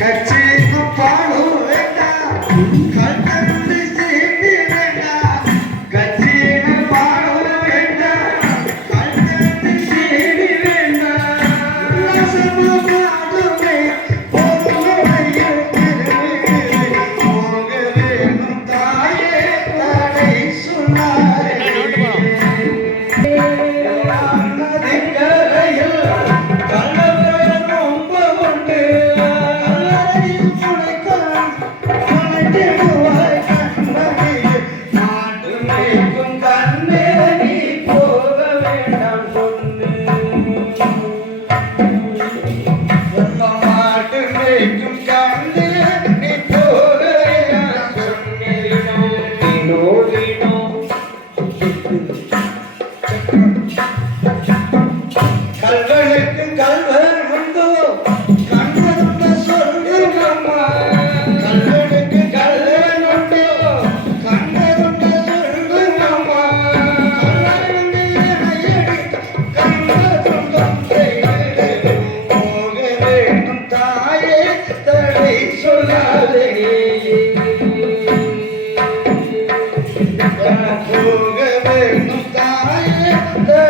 கட்சிக்கு பா கல்வனுக்கு கல்வன்.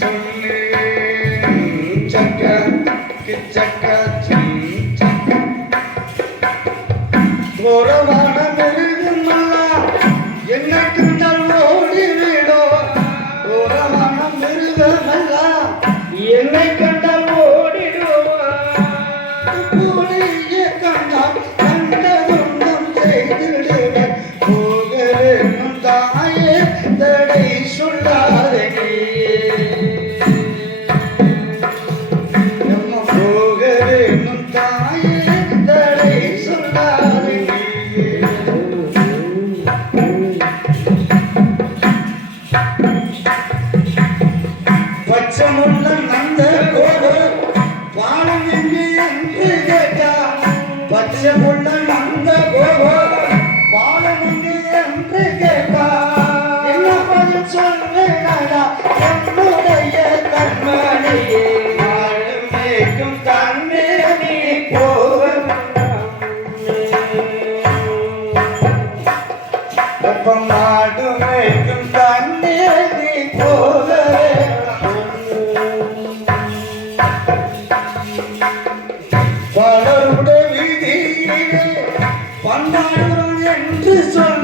சொல்லு சக்க கிச்சக்க சக்க ஓரமான மெழுகுமா என்ன கண்டால் ஓடி விடும் ஓரமான மிருகமல்ல என்னை அச்சமுள்ள நந்த கோபம் வானம் எங்கே என்று கேட்டா பச்சை புள்ள நந்த கோபம் பண்டாடுகிறவன் என்று சொல்